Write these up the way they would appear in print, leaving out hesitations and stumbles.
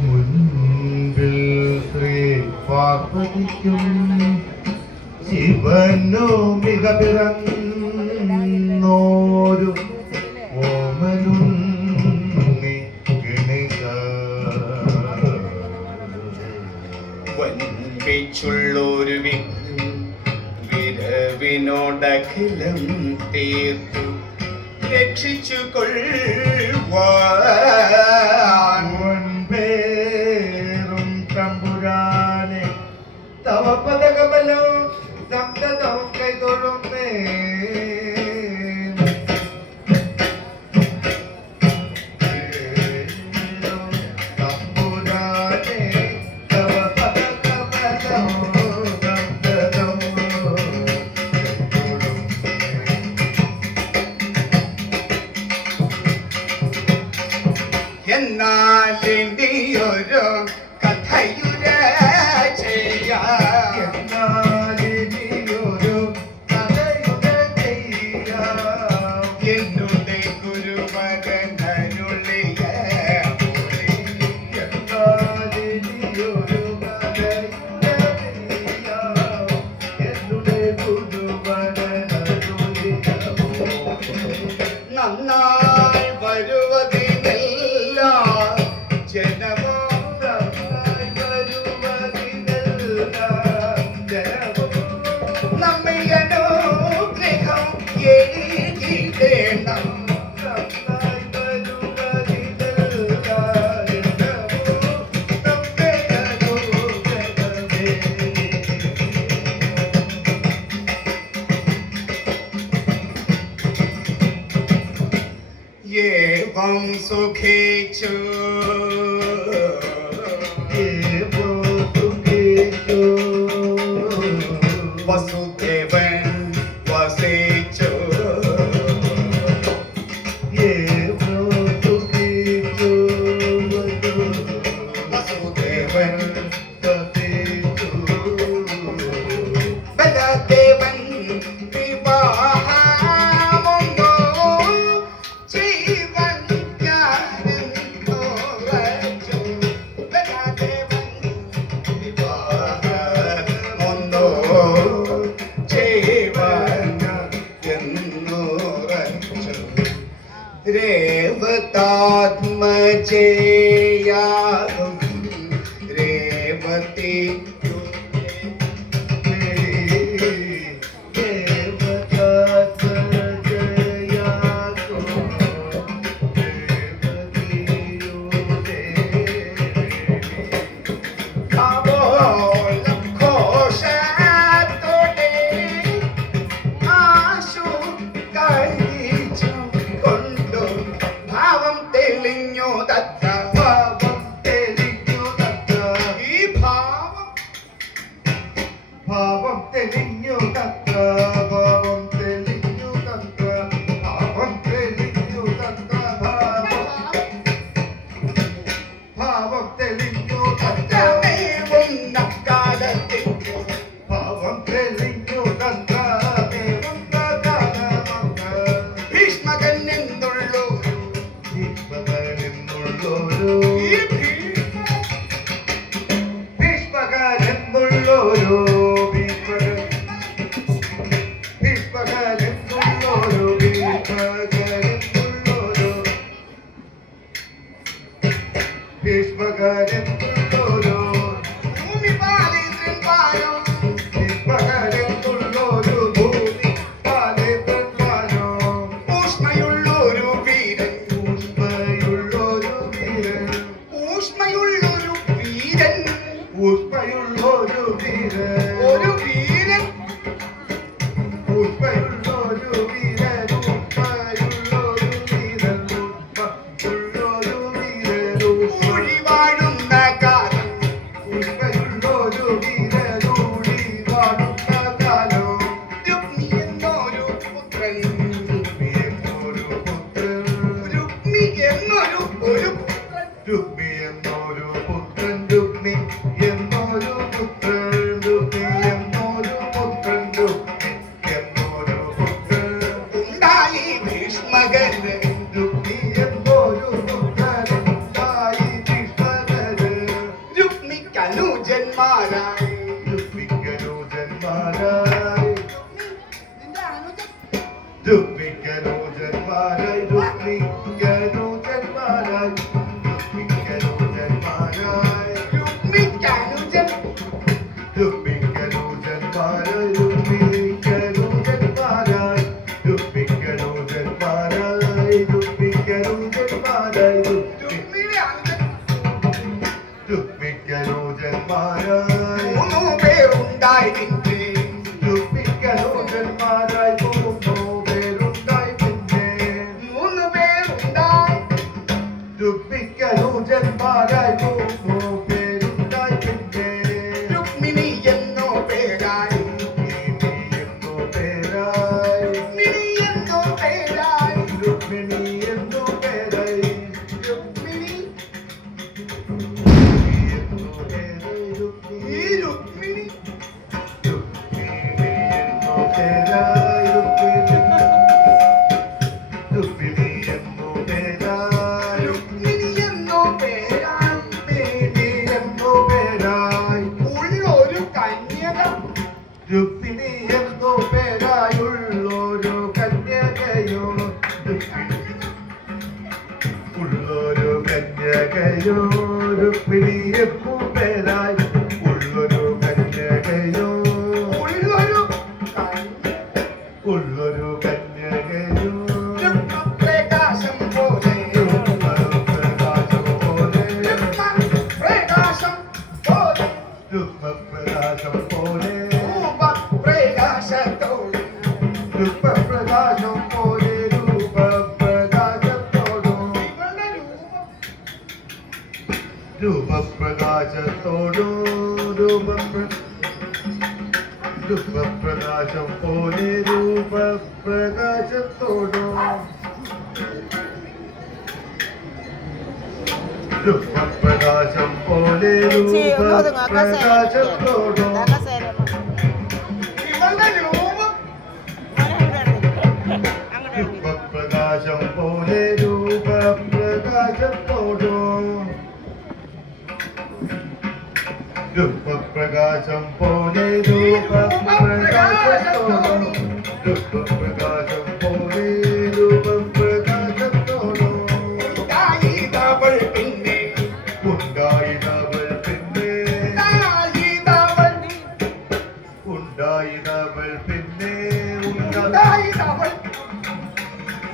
മുൻപിൽ ശ്രീ പാർവതിക്കും ശിവനോ മിക പിറന്നോരു ഓമനുണ്ണി ഗണേശ വൻപിച്ചുള്ളൊരു വിരവിനോടഖിലം തീർത്തു രക്ഷിച്ചു കൊള്ളുവാൻ തമ്പുരാനെ തവ പദകമലോ സന്തതം കൈതൊഴുമേ എന്നാലിന്റെയൊരു കഥയുര എന്നുടെ ഗുരുവരനരുളിയ നന്നായി വരുവതിനല്ല ജനമോ നമ്മെ അനുഗ്രഹം എഴുതിടേണം एवं सुखेचु वसुदेवन वसेचु वसुदेवन बलदेवन विवाह रेवतात्मजेयागं रेवती ഭാവം തെളിഞ്ഞു തത്ത ഭാവം തെളിഞ്ഞു തത്ത ഭാവം തെളിഞ്ഞു തത്ത ഭാവം തെളിഞ്ഞു തത്ത ഭാവം തെളിഞ്ഞു തത്ത ഭീഷ്മകനെന്നുള്ളൊരു ഭീഷ്മകനെന്നുള്ളൊരു ഭീഷ്മകനെന്നുള്ളൊരു ഭൂമി പാലിത്രിൻ പാലോ ഭീഷ്മകനെന്നുള്ളൊരു ഭൂമി പാലിത്രിൻ പാലോ ഊഷ്മയുള്ളൊരു വീരൻ ഊഷ്മയുള്ളൊരു വീരൻ ഊഷ്മയുള്ളൊരു വീരൻ ഊഷ്മയുള്ളൊരു വീരൻ ഒരു വീരൻ ഊഷ്മയുള്ളൊരു വീരൻ ഊഷ്മയുള്ളൊരു വീരൻ ഊഷ്മയുള്ളൊരു വീരൻ ഊഴിവാഴുന്ന കാലം ഊഷ്മയുള്ളൊരു വീരൻ ഊഴി വാഴുന്ന കാലം രുക്മി എന്നൊരു പുത്രൻ രുക്മി എന്നൊരു പുത്രൻ രുക്മി എന്നൊരു ഒരു രുക്മി എന്നൊരു പുത്രൻ രുക്മി എന്നൊരു പുത്രൻ രുക്മി എന്നൊരു പുത്രൻ രുക്മി എന്നൊരു പുത്രൻ ഉണ്ടായി ഭീഷ്മകന് രുക്മി മൂന്നു പേരുണ്ടായി പിന്നെ മൂന്നു പേരുണ്ടായി രുക്മിണി എന്നോ പേരായി രുക്മിണി എന്നോ പേരായി രുക്മിണി ഈ രുക്മിണി രുക്മിണി എന്നോ പേരായി ഉള്ളൊരു കന്യക രുക്മിണി എന്നോ പേരായുള്ളൊരു കന്യകയോ ഉള്ളൊരു കന്യകയോ രുക്മിണി എപ്പോ പേരായി ഉള്ളൊരു കന്യകയോ ഉള്ളൊരു ഉള്ളൊരു കന്യകയോ പ്രകാശം പോലെ പ്രകാശം പോലെ പ്രകാശം പോലെ പ്രകാശം പോലെ പ്രകാശത്തോടെ പ്രകാശം പോലെ രൂപപ്രകാശത്തോടും രൂപപ്രകാശത്തോടും രൂപപ്രകാശം പോലെ രൂപപ്രകാശത്തോടും രൂപപ്രകാശം പോലെ രൂപപ്രകാശത്തോടും ഇവളുടെ രൂപം രൂപപ്രകാശം പോലെ രൂപപ്രകാശത്തോടും രൂപപ്രകാശം പോലെ രൂപപ്രകാശത്തോടും രൂപപ്രകാശം പോലെ രൂപപ്രകാശത്തോടും ഉണ്ടായിതവൾ പിന്നെ ഉണ്ടായിതവൾ പിന്നെ ഉണ്ടായിതവൾ ഉണ്ടായിതവൾ പിന്നെ ഉണ്ടായിതവൾ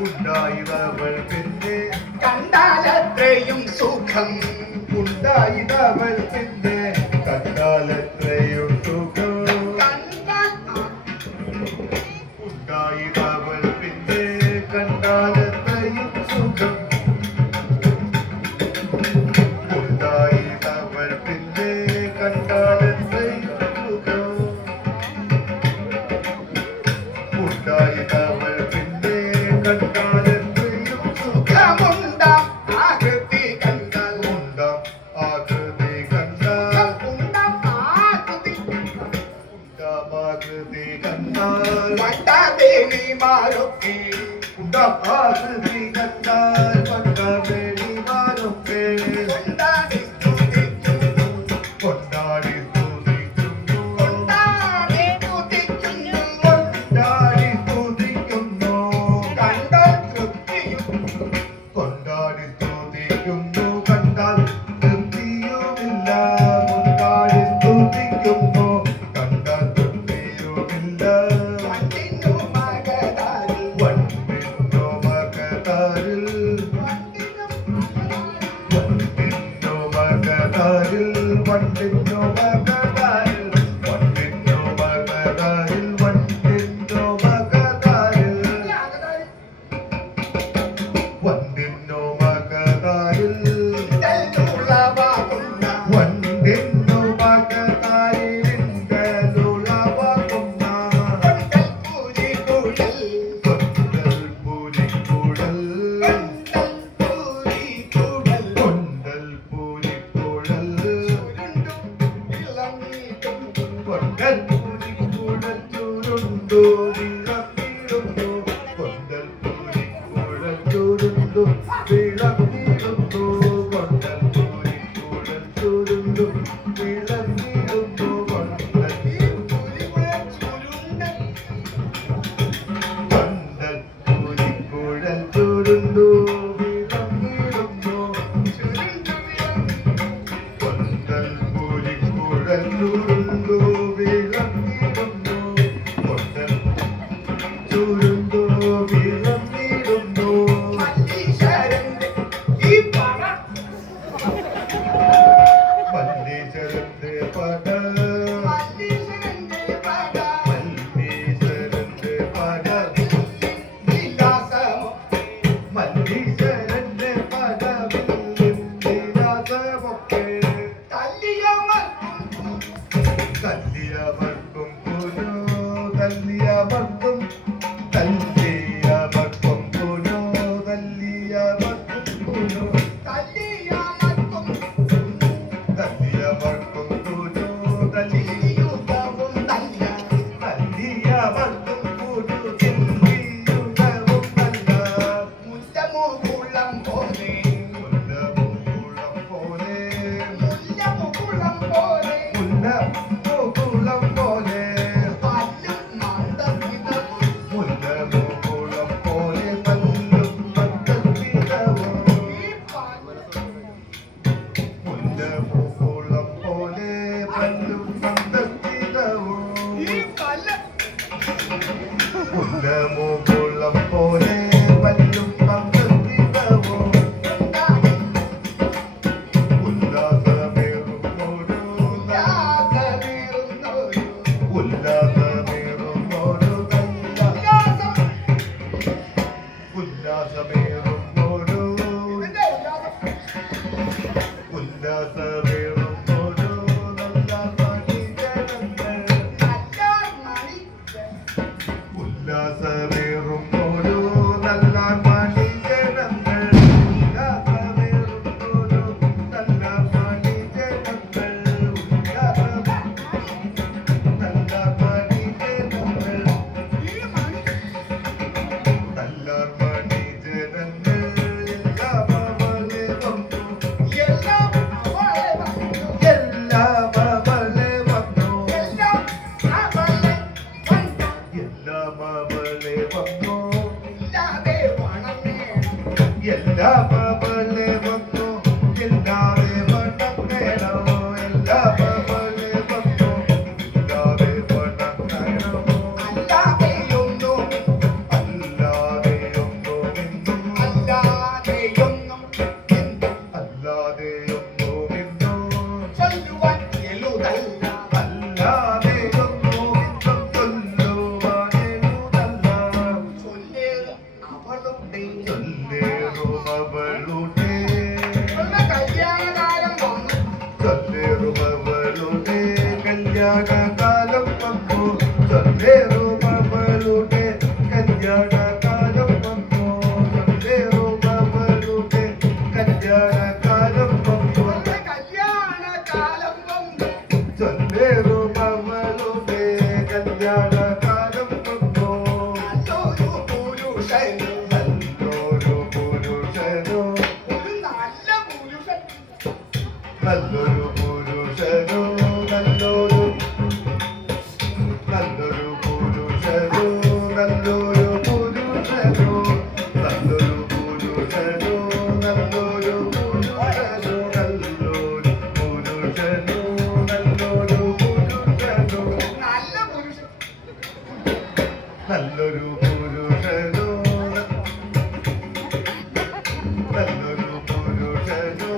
ഉണ്ടായിതവൾ പിന്നെ കണ്ടാലത്രയും സുഖം ഉണ്ടായിതവൾ പിന്നെ കണ്ടാലത്രയും സുഖം കണ്ടാൽ ഉണ്ടായിതവൾ പിന്നെ കണ്ടാലത്രയും സുഖം ഉണ്ടായിതവൾ പിന്നെ കണ്ടാലത്രയും സുഖം ഉണ്ടായിതവൾ പിന്നെ കണ്ടാലത്രയും സുഖം സുഖമുണ്ടാം ആകൃതി കണ്ടാൽ ഉണ്ടാം ആകൃതി കണ്ടാൽ ഉണ്ടാം ആകൃതി ഉണ്ടാമാകൃതി കണ്ടാൽ വണ്ടാദേവിമാരൊക്കെ ഉണ്ടാമാകൃതി കണ്ടാൽ പണ്ടാദേവിമാരൊക്കെ കൊണ്ടാടി സ്തുതിക്കുന്നു കൊണ്ടാടി സ്തുതിക്കുന്നു കൊണ്ടാടി സ്തുതിക്കുന്നു കൊണ്ടാടി സ്തുതിക്കുന്നു കണ്ടാൽ തൃപ്തിയും കൊണ്ടാടി സ്തുതിക്കുന്നു കണ്ടാൽ തൃപ്തിയുമില്ല കൊണ്ടാടി സ്തുതിക്കുന്നു കണ്ടാൽ തൃപ്തിയുമില്ല വണ്ടിനു മകതാരിൽ വണ്ടിന്നു മകതാരിൽ വണ്ടിന്നു മകതാരിൽ വണ്ടിന്നു മകതാരിൽ വണ്ടിന്നു മകതാരിൽ വണ്ടിന്നു മകതാരിൽ വണ്ടിന്നു മകതാരിൽ ഉളവാകുന്ന വണ്ടിന്നു മകതാരിലുളവാകുന്ന പുലികുഴൽ കൊണ്ടൽ പൂലിക്കുഴൽ പുലികുഴൽ കൊണ്ടൽ പൂലിക്കുഴൽ കൊണ്ടൽ പൂലിക്കുഴൽ ചുരുണ്ടു വിളക്കിടുന്നു കൊണ്ടൽ പൂലിക്കുഴൽ ചുരുണ്ടു വിളക്കിടുന്നു കൊണ്ടൽ പൂലിക്കുഴൽ ചുരുണ്ടു വിളക്കിടുന്നു കൊണ്ടൽ കൊണ്ടൽ പൂലിക്കുഴൽ ഉല്ലാസമേറുമ്പോഴോ ഇതിന്റെ ഉല്ലാസം ഉല്ലാസമേറുമ്പോഴോ നല്ല മണിജനങ്ങൾ നല്ല മണി ഉല്ലാസമേറുമ്പോഴോ നല്ല മണിജനങ്ങൾ ഉല്ലാസമേറുമ്പോഴോ നല്ല മണിജനങ്ങൾ ഉല്ലാസം നല്ല മണിജനങ്ങൾ ഈ മണി നല്ല മണിജനങ്ങൾ എല്ലാം അവളെ വന്നു എല്ലാം അവളെ വന്നു എല്ലാം അവളെ വന്നു എല്ലാം അവളെ വന്നു എല്ലാം അവളെ വന്നു ഇല്ലാതെ വണങ്ങേണം എല്ലാം അവളെ വന്നു എല്ലാവരെ വണ്ണം വേണോ എല്ലാം അവളെ വന്നു എല്ലാവരെ വണ്ണം വേണോ അല്ലാതെയൊന്നും അല്ലാതെയൊന്നും എന്നും അല്ലാതെയൊന്നും എന്തും അല്ലാതെയൊന്നും എന്നും ചൊല്ലുവാൻ എളുതല്ല അല്ലാതെയൊന്നും എന്നും ചൊല്ലുവാനെഴുതല്ല ചൊല്ലേറും അവളുടെ ചൊല്ലേറും അവളുടെ ഉള്ള കല്യാണകാലം വന്നു ചൊല്ലേറും അവളുടെ കല്യാണകാലം വന്നു ചൊല്ലേറും അവളുടെ കല്യാണകാലം വന്നു ചൊല്ലേറും അവളുടെ കല്യാണകാലം വന്നു ഉള്ള കല്യാണകാലം വന്നു ചൊല്ലേറും അവളുടെ കല്യാണകാലം വന്നു നല്ലൊരു പുരുഷന് നല്ലൊരു പുരുഷനോ ഒരു നല്ല പുരുഷൻ നല്ലൊരു പുരുഷനോ നല്ലൊരു നല്ലൊരു പുരുഷനോ നല്ലൊരു പുരുഷനോ നല്ലൊരു പുരുഷനോ നല്ലൊരു പുരുഷനോ നല്ലൊരു പുരുഷനോ നല്ലൊരു പുരുഷനോ നല്ല പുരുഷൻ നല്ലൊരു പുരുഷനോ നല്ലൊരു പുരുഷനോ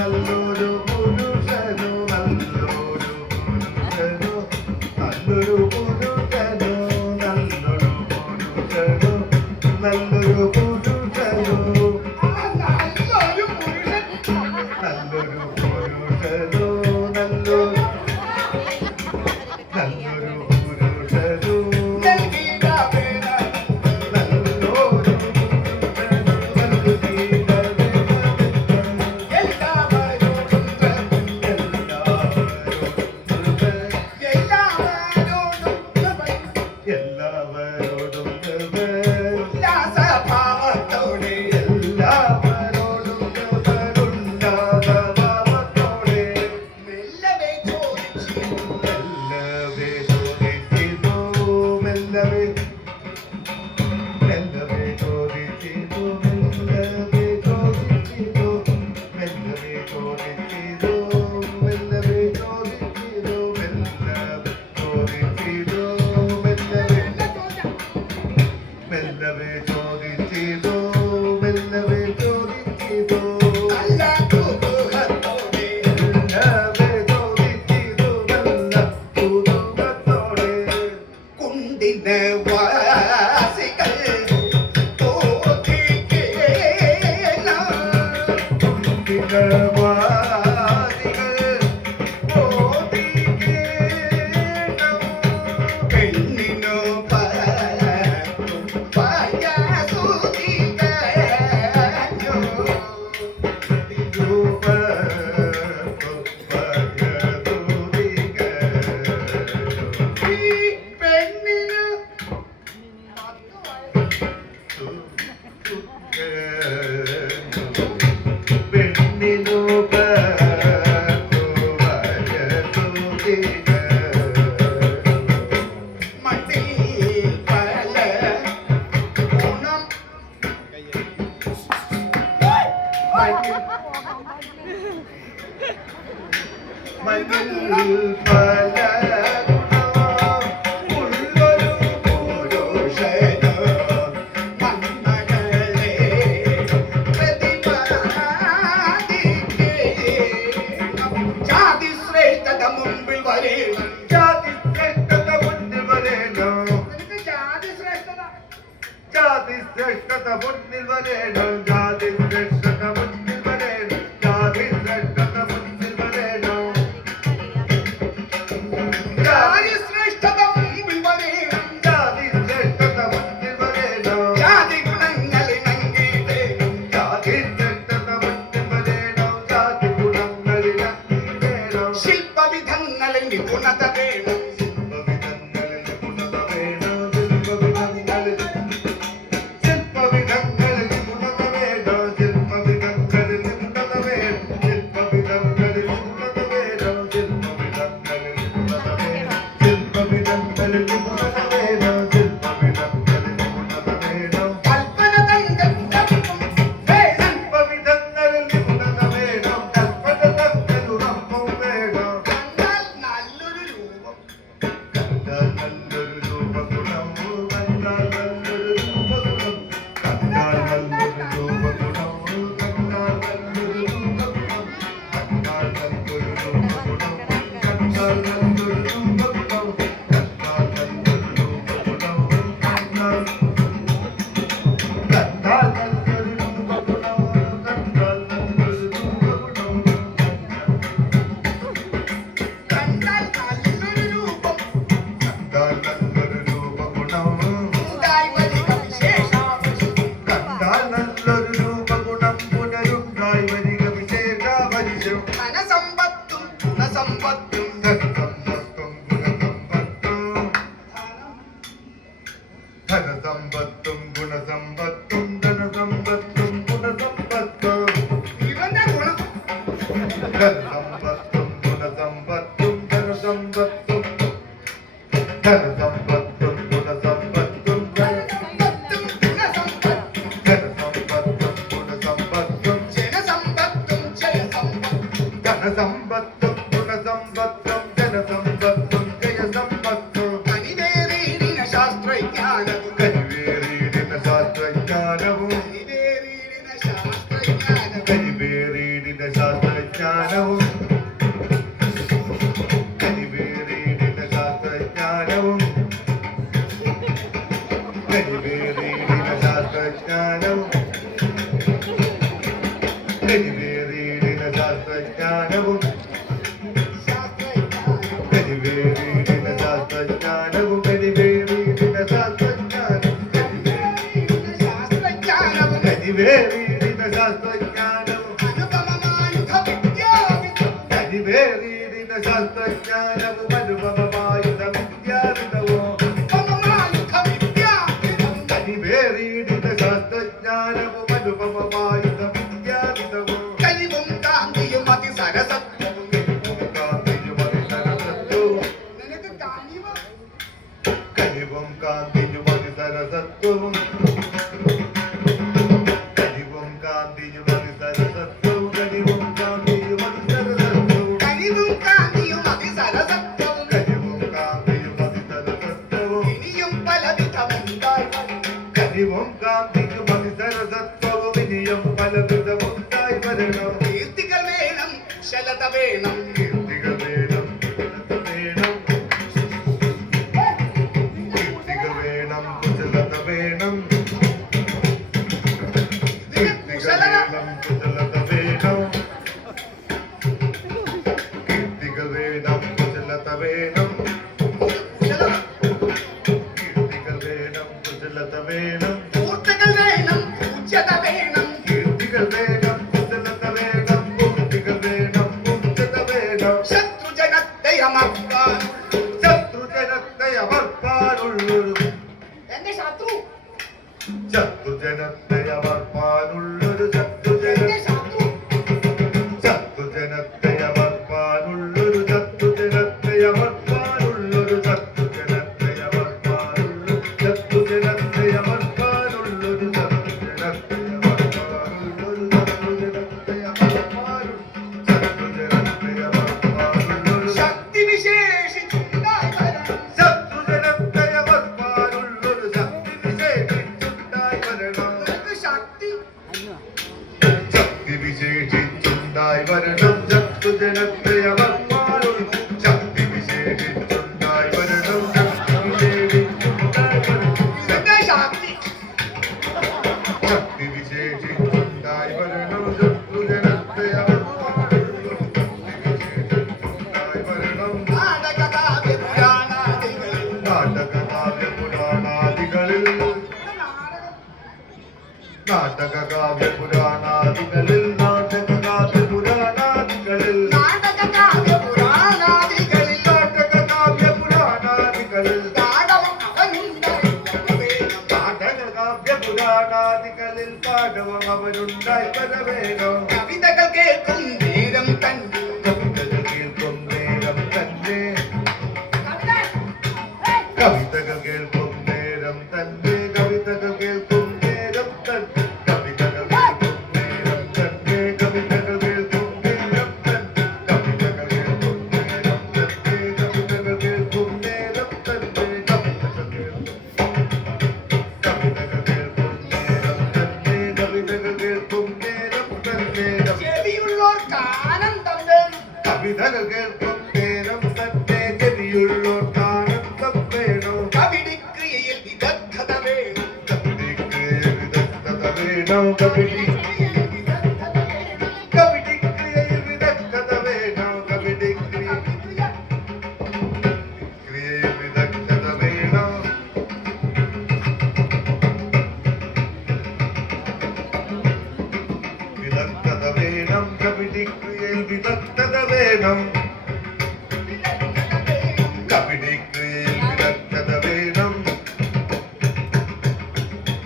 നല്ലൊരു പുരുഷനോ നല്ലൊരു പുരുഷനോ നല്ലൊരു പുരുഷനോ നല്ലൊരു പുരുഷനോ നല്ലൊരു പുരുഷനോ ആ നല്ലൊരു പുരുഷൻ നല്ലൊരു പുരുഷനോ നല്ലൊരു പുരുഷനോ നൽകിയിട വേണം നല്ലൊരു എല്ലാവരോടും എല്ലാവരോടും ഉല്ലാസഭാവത്തോടെ മെല്ലവേ ചോദിച്ചു മെല്ലവേ ചോദിച്ചിതോ മെല്ലവേ ചോദിച്ചിതോ നല്ല കുതൂഹലത്തോടെ മെല്ലവേ ചോദിച്ചിതോ നല്ല കുതൂഹലത്തോടെ കുണ്ടിന് വാസികൾ തോന്നിക്കേണം പെണ്ണിനു പെണ്ണിന് പെണ്ണിനു മണ്ണിൽ പല ഗുണം മണ്ണിൽ പല ഗുണമുള്ളൊരു പുരുഷന് മന്മകളെ പ്രതിപാദിക്കേണം. ജാതി ശ്രേഷ്ഠത മുമ്പിൽ വരേണം. ജാതി ശ്രേഷ്ഠത മുന്നിൽ വരേനോ നിനക്ക് ജാതി ശ്രേഷ്ഠത ജാതി ശ്രേഷ്ഠത മുന്നിൽ വരേനോ വരേണം ജാതി ശ്രേഷ്ഠത മുന്നിൽ വരേണം ജാതി ശ്രേഷ്ഠത മുന്നിൽ വരേണം ജാതി ശ്രേഷ്ഠത മുമ്പിൽ വരേണം ജാതി ശ്രേഷ്ഠത മുന്നിൽ വരേണം ജാതി ഗുണങ്ങളിണങ്ങിയിടേണം ജാതി ശ്രേഷ്ഠത മുന്നിൽ വരേണം ജാതി ഗുണങ്ങളിണങ്ങിയിടേണം ശില്പവിധങ്ങളിൽ നിപുണത വേണം ശില്പവിധങ്ങളിൽ നിപുണത വേണം ശില്പവിധങ്ങളിൽ നിപുണത വേണം ശില്പവിധങ്ങളിൽ നിപുണത വേണം ശില്പവിധങ്ങളിൽ നിപുണത വേണം ശില്പവിധങ്ങളിൽ നിപുണത വേണം ശില്പവിധങ്ങളിൽ നിപുണത വേണം ശില്പവിധങ്ങളിൽ നിപുണത വേണം കൽപ്പന തങ്കം വേണം ശില്പവിധങ്ങളിൽ നിപുണത വേണം കൽപ്പന തങ്ങളുറപ്പും വേണം കണ്ടാൽ നല്ലൊരു രൂപം കണ്ടാൽ നല്ലൊരു രൂപഗുണം കണ്ടാൽ നല്ലൊരു രൂപഗുണം കണ്ടാൽ നല്ലൊരു രൂപഗുണം കണ്ടാൽ നല്ലൊരു രൂപഗുണം കണ്ടാൽ നല്ലൊരു രൂപഗുണം കണ്ടാൽ നല്ലൊരു രൂപഗുണം കണ്ടാൽ നല്ലൊരു രൂപഗുണം കണ്ടാൽ നല്ലൊരു രൂപഗുണം കണ്ടാൽ നല്ലൊരു രൂപഗുണം കണ്ടാൽ നല്ലൊരു രൂപം കണ്ടാൽ നല്ലൊരു രൂപഗുണം ഉണ്ടായി വരിക വിശേഷാവശ്യം കണ്ടാൽ നല്ലൊരു രൂപഗുണം പുനരുണ്ടായി വരിക വിശേഷാപരിശം ധനസമ്പത്തും ഗുണസമ്പത്തും ധനസമ്പത്തും ഗുണസമ്പത്തും ധനസമ്പത്തും ഗുണസമ്പത്തും ഇവന്റെ ഗുണം ധനസമ്പത്തും ഗുണസമ്പത്തും ധനസമ്പത്തും ധനസമ്പത്തും ഗുണസമ്പത്തും സമ്പത്തും ഗുണസമ്പത്തും ധനസമ്പത്തും ഗുണസമ്പത്തും ജനസമ്പത്തും ജയസമ്പത്തും ധനസമ്പത്തും ഗുണസമ്പത്തും ജനസമ്പത്തും ജയസമ്പത്തും അനിവേരീടിന ശാസ്ത്രജ്ഞാനവും കരിവേറിയിടുന്ന ശാസ്ത്രജ്ഞാനവും അനിവേരീടിന ശാസ്ത്രജ്ഞാനവും കരിവേറിയിടുന്ന ശാസ്ത്രജ്ഞാനവും കരിവേറിയിടുന്ന ശാസ്ത്രജ്ഞാനവും കരിവേറിയിടുന്ന ശാസ്ത്രജ്ഞാനവും കരിവേറിയിടുന്ന ശാസ്ത്രജ്ഞാനവും കരിവേറിയിടുന്ന ശാസ്ത്രജ്ഞാനവും കരിവേറിയിടുന്ന ശാസ്ത്രജ്ഞാനം ശാസ്ത്രജ്ഞാനവും കരിവേറിയിടുന്ന ശാസ്ത്രജ്ഞാനവും അനുപമമായുധ വിദ്യാവിധം കരിവേറിയിടുന്ന ശാസ്ത്രജ്ഞാനവും അനുപമമായുധ വിദ്യാവിധവും ഉപമമായുധ വിദ്യാവിധം കരിവേറിയിടുന്ന ശാസ്ത്രജ്ഞാനവും അനുപമമായുധ വിദ്യാവിധവും കഴിവും കാന്തിയും അതിസരസത്വവും കാന്തിയും അതിസരസത്വവും നിനക്ക് കാണിവ കരിവും കാന്തിയും അതിസരസത്വവും കരിവും കാന്തിയും അതിസരസത്വവും കരിവും കാന്തിയും അതിസരസത്വവും കഴിവും കാന്തിയും അതിസരസത്വവും കരിവും കാന്തിയും അതിസരസത്വവും ഇനിയും പലവിധമുണ്ടായി വരും. കരിവും കാന്തിയും അതിസരസത്വവും ഇനിയും പലവിധമുണ്ടായി വരണം കീർത്തികൾ വേണം ശലത വേണം കീർത്തികൾ വേണം വേണം കീർത്തികൾ വേണം കുശലത വേണം ഇതിന് കുശലത കീർത്തികൾ വേണം കുശലത വേണം കുശലത കീർത്തികൾ വേണം കുശലത വേണം പൂർത്തകൾ വേണം പൂജ്യത വേണം കീർത്തികൾ വേണം കുശലത വേണം പൂർത്തികൾ വേണം പൂജ്യത വേണം ശത്രുജനത്തെ അമർത്താൻ ശത്രുജനത്തെ അമർപ്പാനുള്ളൊരു എന്റെ ശത്രു ശത്രുജനത്തെ അമർപ്പാനുള്ളൊരു ശത്രുജന എന്റെ ശത്രു ശത്രുജനത്തെ അമർപ്പാനുള്ളൊരു ശത്രുജനത്തെ അമർപ്പാനുള്ളൊരു ശത്രുജനത്തെ അമർപ്പാനുള്ളൊരു ശത്രുജനത്തെ അമർപ്പാനുള്ളൊരു ശത്രുജനത്തെ അമർപ്പാനുള്ളൊരു ശത്രുജനത്തെ അമർപ്പാനുള്ളൊരു ശക്തി വിശേഷിച്ചുണ്ടായി വരണം ശത്രുജനത്തെ അമർപ്പാനുള്ളൊരു ശക്തി വിശേഷിച്ചുണ്ടായി വരണം നിനക്ക് ശക്തി ശക്തി വിശേഷിച്ചുണ്ടായി വരണം ശത്രുജനത്തെ അമർപ്പാനുള്ളൊരു ശക്തി വിശേഷിച്ചുണ്ടായി വരണം ശക്തി വിശേഷിച്ചുണ്ടായി വരണം നിന്റെ ശക്തി ശക്തി വിശേഷിച്ചുണ്ടായി വിശേഷിച്ചുണ്ടായി വരണം ശത്രുജനത്തെ ഉണ്ടായി വരണം നാടകകാവ്യ പുരാണാദികളിൽ നാടകകാവ്യ പുരാണാദികളിൽ നാടകകാവ്യ പുരാണാദികളിൽ നാടകകാവ്യ പുരാണാദികളിൽ നാടകകാവ്യ പുരാണാദികളിൽ നാടകകാവ്യ പുരാണാദികളിൽ പാഠവും അവനുണ്ടായി നാടകകാവ്യ പുരാണാദികളിൽ പാഠവും അവരുണ്ടായി വരവേണോ കവിതകൾ കേൾക്കും നേരം തന്നെ കവിതകൾ കേൾക്കും നേരം തന്നെ കവിതകൾ കേൾക്കും നേരം തന്നെ കവിതകൾ കേൾക്കും നേരം തന്നെ കവിതകൾ കേൾക്കും നേരം തന്നെ കവിതകൾ കേൾക്കും നേരം തന്നെ കവിതകൾ കേൾക്കും നേരം തന്നെ കവിതകൾ കേൾക്കും നേരം തന്നെ കവിതകൾ കേൾക്കും നേരം തന്നെ കവിതകൾ കേൾക്കും നേരം തന്നെ ചെവിയുള്ളോർക്ക് ആനന്ദം വേണം കവിതകൾ കേൾക്കും നേരം തന്നെ ചെവിയുള്ളോർക്ക് ആനന്ദം വേണോ കവിടിക്രിയയിൽ വിദഗ്ധത വേണം കവിതയ്ക്ക് വിദഗ്ധത വേണോ കവിതയ്ക്ക് വിദഗ്ധത വേണോ കവിതയ്ക്ക് വിദഗ്ധത വേണോ വിദഗ്ധത വേണം കവിതയ്ക്ക് വിദഗ്ധത വേണം കവിതയ്ക്ക് വിദഗ്ധത വേണം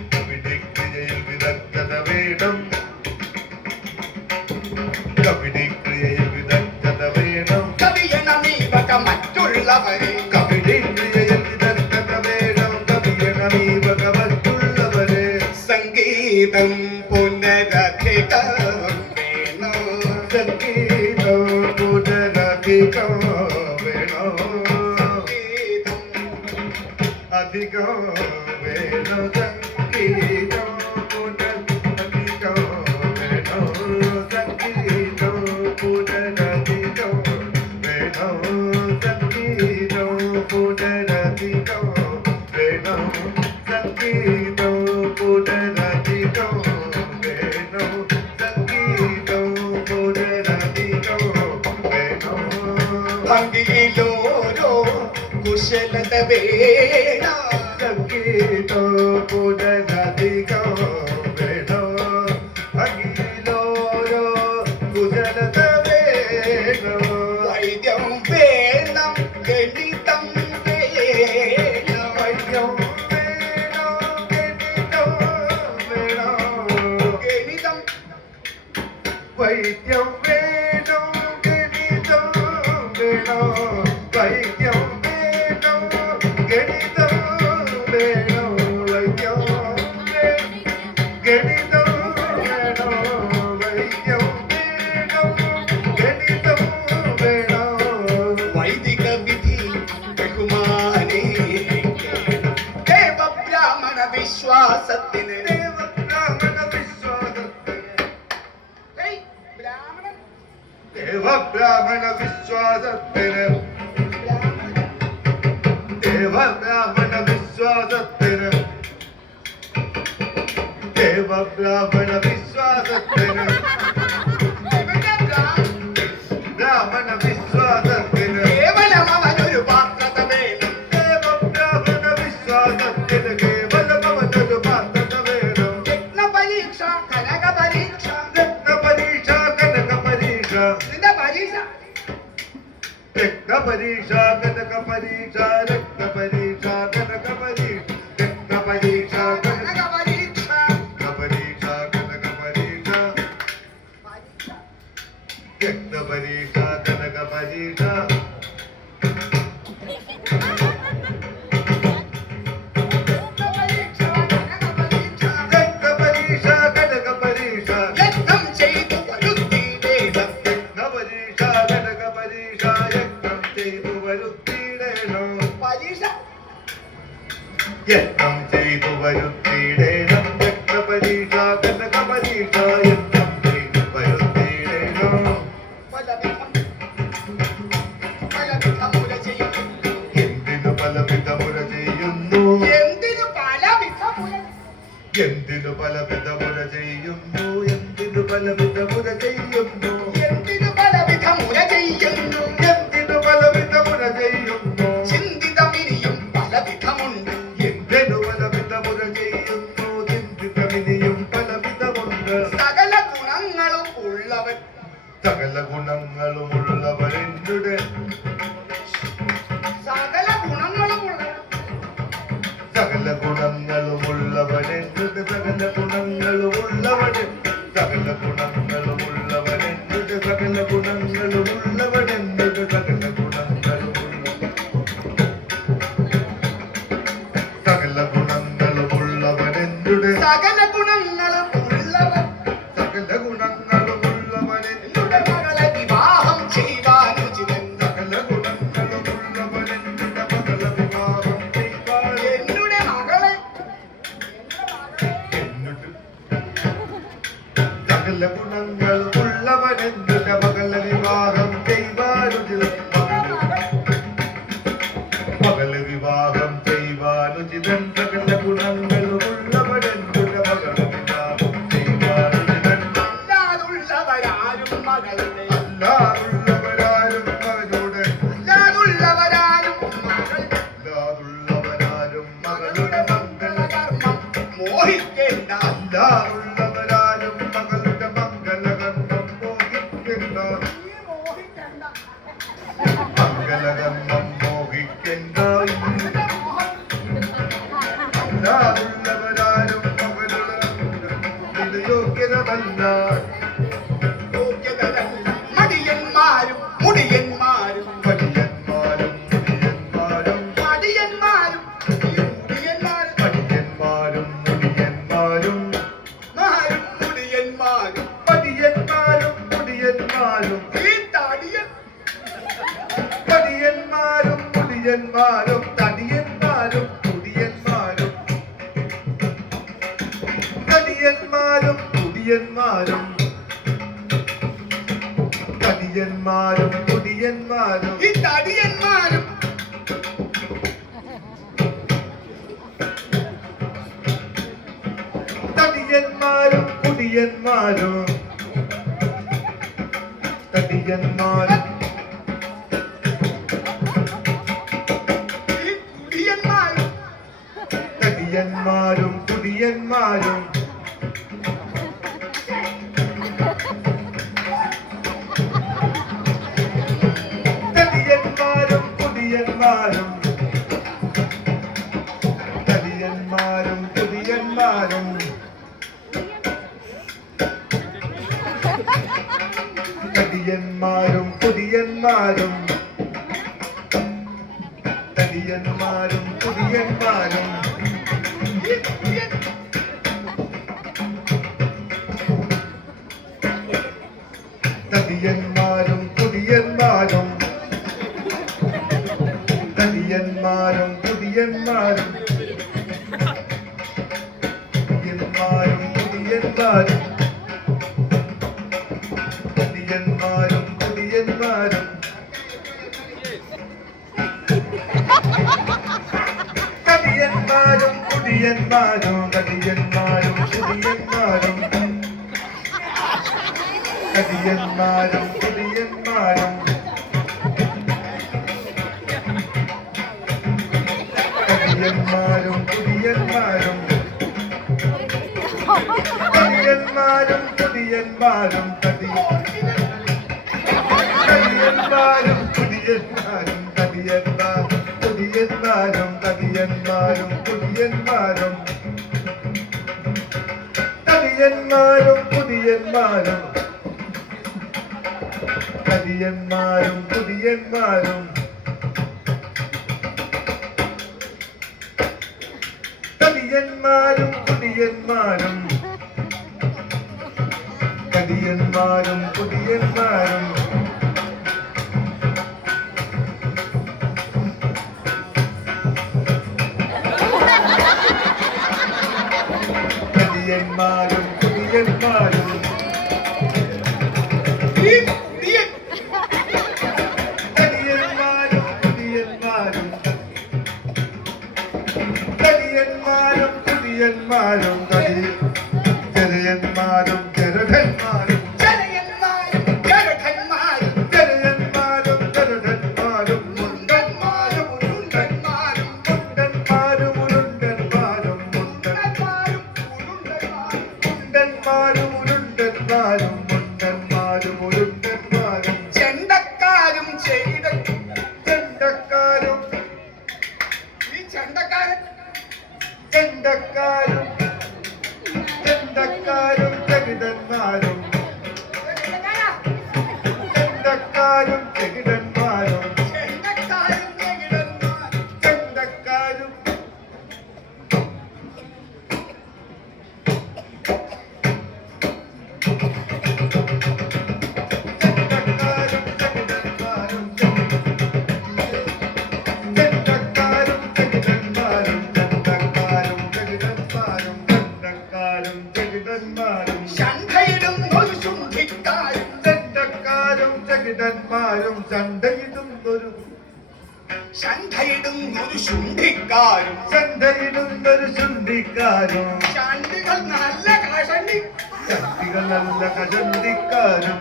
കവിതയ്ക്ക് വിദഗ്ധത വേണം കവിതയ്ക്ക് വിദഗ്ധത വേണം കവിയണമീവക മറ്റുള്ളവരെ കവിതയ്ക്ക് വിദഗ്ധത വേണം കവിയണമീവക മറ്റുള്ളവരെ സംഗീതം പുനരധികം വേണം സംഗീതം പുനരധികം വേണോ സംഗീതം അധികം വേണോ സംഗീതം പുനരധികം വേണോ സംഗീതം പുനരധികം വേണോ സംഗീതം പുനരധികം വേണോ സംഗീതം പുനരധികം വേണോ സംഗീതം പുനരധികം വേണോ ഭംഗിയിലോരോ കുശലത വേണം സംഗീതം പുനരധികം വേണോ അഖിലോരോ കുശലത വേണോ വൈദ്യം വേണം ഗണിതം വേണം വൈദ്യം വേണോ ഗണിതം വേണോ ഗണിതം വൈദ്യം വേണോ ഗണിതം വേണോ വൈദ്യം വേണോ ഗണിതം വേണോ വൈദ്യം ഗണിതം വേണോ വൈദ്യം വേണോ ഗണിതം വേണോ വൈദിക വിധി ബഹുമാനേ ദേവബ്രാഹ്മണ വിശ്വാസത്തിന് ദേവബ്രാഹ്മണ വിശ്വാസത്തിന് ഹേയ്, ബ്രാഹ്മണൻ ദേവബ്രാഹ്മണ വിശ്വാസത്തിന് ദേവബ്രാഹ്മണ വിശ്വാസത്തിന് ദേവബ്രാഹ്മണ വിശ്വാസത്തിന് ബ്രാഹ്മണ വിശ്വാസത്തിന് കേവലം അവനൊരു പാത്രത വേണം ദേവബ്രാഹ്മണ വിശ്വാസത്തിന് കേവലം അവനൊരു പാത്രത വേണം യജ്ഞ പരീക്ഷ കനക പരീക്ഷ രത്നപരീക്ഷ കനകപരീക്ഷ പരീക്ഷ രക്തപരീക്ഷ കനകപരീക്ഷ രക്തപരീക്ഷ കനകപരീക്ഷ രക്തപരീക്ഷ കനക പരീക്ഷ കനകപരീക്ഷ കനകപരീക്ഷ രക്തപരീക്ഷ കനകപരീക്ഷ രക്തപരീക്ഷ കനകപരീക്ഷ യജ്ഞം ചെയ്തു വരുത്തിയിടേണം രക്തപരീക്ഷ കനകപരീക്ഷ യജ്ഞം ചെയ്തു വരുത്തിയിടേണോ പലവിധ മുര ചെയ്യുന്നു എന്തിനു പലവിധ മുര ചെയ്യുന്നു എന്തിനു പലവിധ മുര ചെയ്യുന്നു ചിന്തിതമിനിയും പലവിധമുണ്ട് എന്തിനു പലവിധ മുര ചെയ്യുന്നു ചിന്തിതമിനിയും പലവിധമുണ്ട് സകല ഗുണങ്ങളും ഉള്ളവൻ സകല ഗുണങ്ങളുമുള്ളവരെന്നുടെ സകല ഗുണങ്ങളും ഉള്ളവൻ സകല ഗുണങ്ങളുമുള്ളവരെന്നുടെ സകല ഗുണങ്ങളുമുള്ളവരെ സകല ഗുണങ്ങളുമുള്ളവരെന്നുടെ സകല ഗുണങ്ങളുമുള്ളവരെന്നുടെ സകല ഗുണങ്ങളുമുള്ള സകല ഗുണങ്ങളുമുള്ളവരെന്നുടെ സകല ഗുണങ്ങളും ഉള്ളവൻ സകല ഗുണങ്ങളുമുള്ളവരെന്നുടെ മകളെ വിവാഹം ചെയ്യുവാനുചിതൻ സകല ഗുണങ്ങളുമുള്ളവരെന്നുടെ മകള വിവാഹം ചെയ്താൽ എന്നുടെ മകളെ എന്നിട്ട് സകല ഗുണങ്ങളുമുള്ളവരെന്നുടെ മകള വിവാഹം ചെയ്വാനുചിതൻ മകള വിവാഹം ചെയ്വാനുചിതൻ സകല ഗുണങ്ങളുമുള്ളവരെന്നുടെ മകള വിവാഹം ചെയ്വാനുചിതൻ അല്ലാതുള്ളവരാരും മകളുടെ അല്ലാതുള്ളവരാരും മകനോട് അല്ലാതുള്ളവരാരും മകൾ അല്ലാതുള്ളവരാരും മകളുടെ മംഗളകർമ്മം മോഹിക്കേണ്ട അല്ലാതുള്ളവരാരും മകളുടെ മംഗളകർമ്മം മോഹിക്കേണ്ട മംഗളകർമ്മം മോഹിക്കേണ്ട അല്ലാതുള്ളവരാരും മകളുടെ ഇത് യോഗ്യതമല്ല യോഗ്യതരല്ല മടിയന്മാരും മുടിയന്മാരും മടിയന്മാരും മുടിയന്മാരും മടിയന്മാരും മുടിയന്മാരും മടിയന്മാരും മുടിയന്മാരും മാരും മുടിയന്മാരും മടിയന്മാരും മുടിയന്മാരും ഈ താടിയൻ മടിയന്മാരും മുടിയന്മാരും തടിയന്മാരും മുടിയന്മാരും തടിയന്മാരും മുടിയന്മാരും തടിയന്മാരും മുടിയന്മാരും ഈ തടിയന്മാരും തടിയന്മാരും മുടിയന്മാരും തടിയന്മാരും ഈ കുടിയന്മാരും തടിയന്മാരും കുടിയന്മാരും തടിയന്മാരും കുടിയന്മാരും തടിയന്മാരും കുടിയന്മാരും തടിയന്മാരും കുടിയന്മാരും തടിയന്മാരും കുടിയന്മാരും ഈ കുടിയൻ തടിയന്മാരും കുടിയന്മാരും തടിയന്മാരും കുടിയന്മാരും തടിയന്മാരും കുടിയന്മാരും തടിയന്മാരും കുടിയന്മാരും തടിയന്മാരും കുടിയന്മാരും തടിയന്മാരും കുടിയന്മാരും തടിയന്മാരും കുടിയന്മാരും തടിയന്മാരും കുടിയന്മാരും തടിയന്മാരും കുടിയന്മാരും തടിയന്മാരും കുടിയന്മാരും കുടിയന്മാരും തടിയന്മാരും കുടിയന്മാരും തടിയന്മാരും കുടിയന്മാരും തടിയന്മാരും കുടിയന്മാരും തടിയന്മാരും കുടിയന്മാരും തടിയന്മാരും കുടിയന്മാരും തടിയന്മാരും കുടിയന്മാരും ഈ കുടിയൻ തടിയന്മാരും കുടിയന്മാരും തടിയന്മാരും കുടിയന്മാരും ചെറിയന്മാരും ചെറുതന്മാരും ചെണ്ടന്മാരും ഉരുണ്ടന്മാരും മുണ്ടന്മാരും ഉരുണ്ടന്മാരും ചെണ്ടക്കാരും ചെകിടക്കും ചെണ്ടക്കാരും ഈ ചെണ്ടക്കാരൻ ചെണ്ടക്കാരും ചെണ്ടക്കാരും ചെകിടന്മാരും ചെണ്ടക്കാരും ചെകിടന്മാരും ചെണ്ടക്കാരും ചെകിടന്മാരും ചെണ്ടക്കാരും ചെണ്ടക്കാരും ചെകിടന്മാരും ചെണ്ടക്കാരും ചെകിടന്മാരും ചെണ്ടക്കാരും ചെകിടന്മാരും ചെണ്ടക്കാരും ചെകിടന്മാരും ശണ്ഠയിടും ഒരു ശുണ്ഠിക്കാരും ചെണ്ടക്കാരും ചെകിടന്മാരും ചണ്ടയിടുന്നൊരു ശണ്ഠയിടും ഒരു ശുണ്ഠിക്കാരും ചണ്ടയിടുന്നൊരു ചുണ്ടിക്കാരും ശണ്ഠികൾ നല്ല കാശണ്ടി ചട്ടികൾ നല്ല കചണ്ടിക്കാരും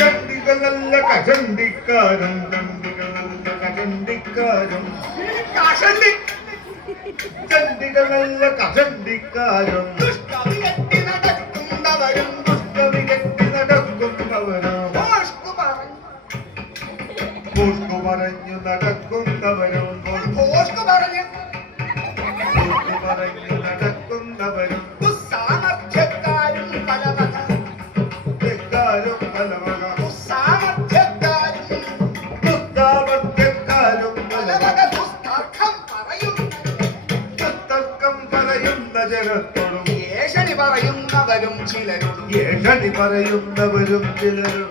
ചണ്ടികൾ നല്ല കചണ്ടിക്കാരും ചണ്ടികൾ നല്ല കചണ്ടിക്കാരും കാശണ്ടി ചണ്ടികൾ നല്ല കചണ്ടിക്കാരും ദുഷ്കവി കെട്ടി നടക്കുന്നവരും കവി കെട്ടി നടക്കുന്നവരും ഭോഷ്കു പറഞ്ഞു പൂഷ്കു പറഞ്ഞു നടക്കുന്നവരും ഭോഷ്കു പറഞ്ഞ് പൂഷ്കു പറഞ്ഞു നടക്കുന്നവരും ദുസ്സാമർത്ഥ്യക്കാരും പലവക തെക്കാരും പലവക ദുസ്സാമർത്ഥ്യക്കാരും ദുസ്താപത്യക്കാരും പലവക ദുസ്തർക്കം പറയുന്ന തർക്കം പറയുന്ന ജനത്തോടും ഏഷണി പറയുന്നവരും ചിലരും ഏഷണി പറയുന്നവരും ചിലരും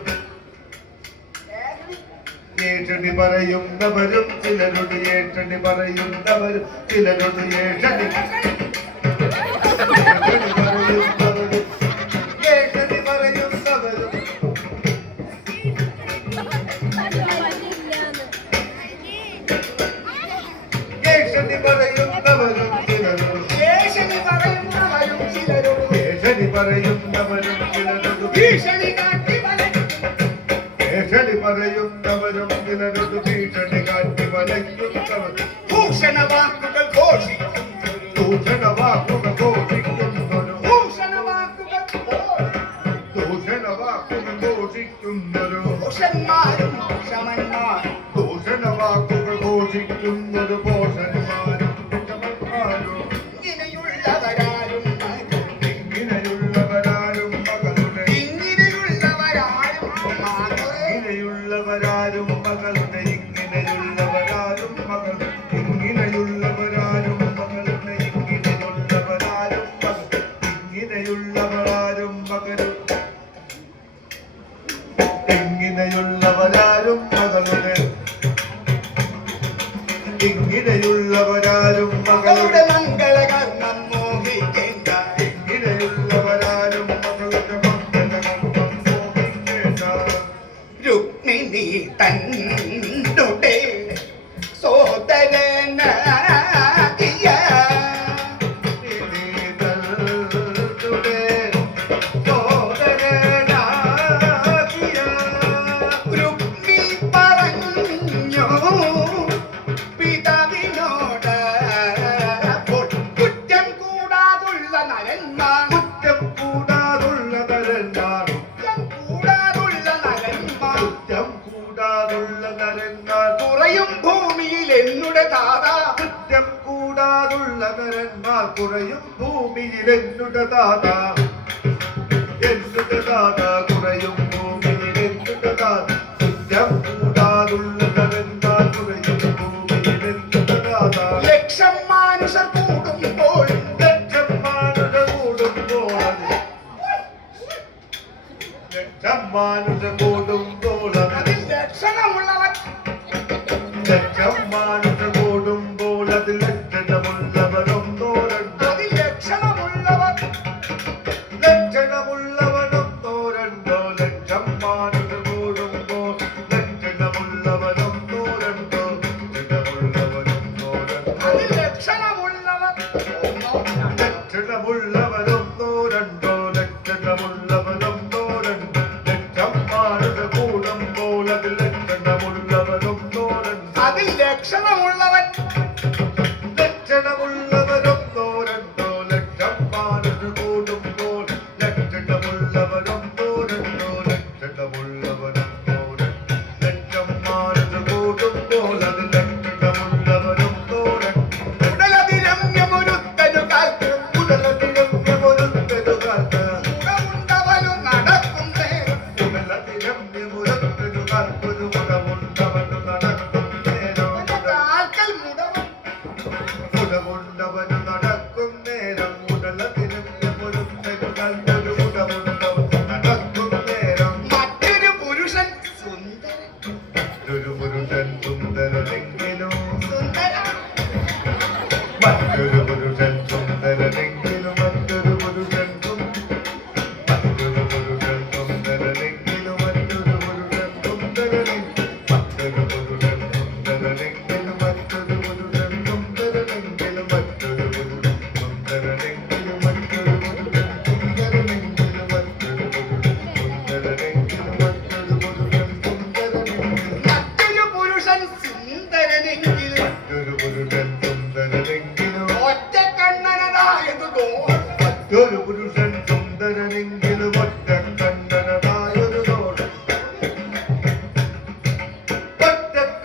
ഏഷണി പറയുന്നവരും ചിലരോട് ഏഷണി പറയുന്നവരും ചിലരോട് ഏഷണി പറയുന്നവരും ഏഷണി പറയുന്നവരും ഏഷണി പറയുന്നവരും ചിലരോട് ഏഷണി പറയുന്നവരും ചിലരും ഏഷണി പറയുന്നവരും ചിലരോട് ഭീഷണി കാട്ടി വലയ്ക്കും ഭീഷണി പറയുന്നവരും ചിലരോട് ഭീഷണി കാട്ടി വലയ്ക്കുന്നവരും ഭൂഷണ വാക്കുകൾ ഘോഷിക്കും ദൂഷണ വാക്കുകൾ ഘോഷിക്കുന്നൊരു ഭൂഷണ വാക്കുകൾ ദൂഷണ വാക്കുകൾ ഘോഷിക്കുന്നൊരു ഭൂഷന്മാരും ഭൂഷമന്മാരും ദൂഷണ വാക്കുകൾ ഘോഷിക്കുന്നൊരു പോഷന്മാരും ക്ഷമന്മാരും ഇങ്ങനെയുള്ളവരാരും ഇങ്ങനെയുള്ളവരാരും മകളുടെ ഇങ്ങനെയുള്ളവരാരും ഇങ്ങനെയുള്ളവരാരും മകളുടെ ഇങ്ങനെയുള്ളവരാരും മകൾ ഇങ്ങനെയുള്ളവരാരും മകളുടെ ഇങ്ങനെയുള്ളവരാരും മകൾ ഇങ്ങനെയുള്ളവരാരും മകളും ഇങ്ങനെയുള്ളവരാരും മകളുടെ ഇങ്ങനെയുള്ളവരാരും മകളുടെ മകളുടെ മംഗളകർമ്മം മോഹിക്കേണ്ട ഇങ്ങനെയുള്ളവരാരും മകളുടെ മംഗളകർമ്മം മോഹിക്കേണ്ട രുക്മിണി തന്നുടെ സോദരനാകിയ രുക്മി പറഞ്ഞു പിതാവിനോട് അപ്പോൾ കുറ്റം കൂടാതുള്ള നരന്മാർ കുറ്റം കൂടാതുള്ള നരന്മാർ കുറയും ഭൂമിയിൽ എന്നുടെ താതാ കുറ്റം കൂടാതുള്ള നരന്മാർ കുറയും ഭൂമിയിൽ എന്നുടെ ദാതാ എന്നുടെ ദാതാ കുറയും ഭൂമിയിൽ എന്നുടെ ദാതാ കുറ്റം കൂടാതുള്ള നരന്മാർ കുറയും ഭൂമിയിൽ എന്നുടെ ദാതാ ലക്ഷം മാനുഷർ കൂടുമ്പോൾ ലക്ഷം മാനുഷ കൂടുമ്പോൾ ലക്ഷം മാനുഷ കൂടുമ്പോൾ അതിൽ ലക്ഷണമുള്ളവൻ ലക്ഷം മാനുഷ കൂടുമ്പോൾ അതിൽ ലക്ഷണമുള്ളവരൊന്നോ രണ്ടോ അതിൽ ലക്ഷണമുള്ളവർ ലക്ഷണമുള്ളവനൊന്നോ രണ്ടോ ലക്ഷം മാനുഷ കൂടുമ്പോൾ ലക്ഷണമുള്ളവനൊന്നോ രണ്ടോ ലക്ഷണമുള്ളവനൊന്നോ രണ്ടോ അതിൽ ലക്ഷണമുള്ളവർ ലക്ഷണമുള്ളവനൊന്നോ രണ്ടോ ലക്ഷണമുള്ളവനൊന്നോ രണ്ടോ ലക്ഷം മാനുഷ കൂടുമ്പോൾ അതിൽ ലക്ഷണമുള്ളവനൊന്നോ രണ്ടോ അതിൽ ലക്ഷണമുള്ളവൻ ലക്ഷണമുള്ള മറ്റൊരു പുരുഷൻ സുന്ദരനെങ്കിലും ഒറ്റ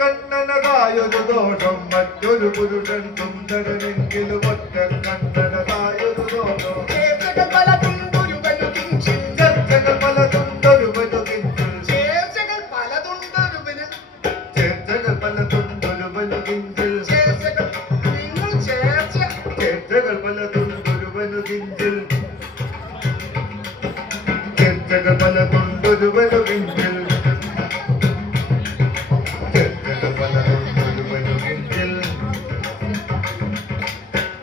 കണ്ണനതായൊരു ദോഷം മറ്റൊരു പുരുഷൻ സുന്ദരനെങ്കിലും ഒറ്റ കണ്ണനതായൊരു ദോഷം ചേർച്ചകൾ പലതും ഒരുവനു കിഞ്ചിൽ ചർച്ചകൾ പലതുണ്ടൊരുവനു കിഞ്ചിൽ ചേർച്ചകൾ പലതുണ്ടൊരുവന് ചേർച്ചകൾ പലതുണ്ടൊരുവനു കിഞ്ചിൽ ചേർച്ചകൾ നിങ്ങൾ ചേർച്ച ചേർച്ചകൾ പലതുണ്ടൊരുവനു കിഞ്ചിൽ ചേർച്ചകൾ പലതുണ്ടൊരുവനു കിഞ്ചിൽ ചേർച്ചകൾ പലതുണ്ടൊരുവനു കിഞ്ചിൽ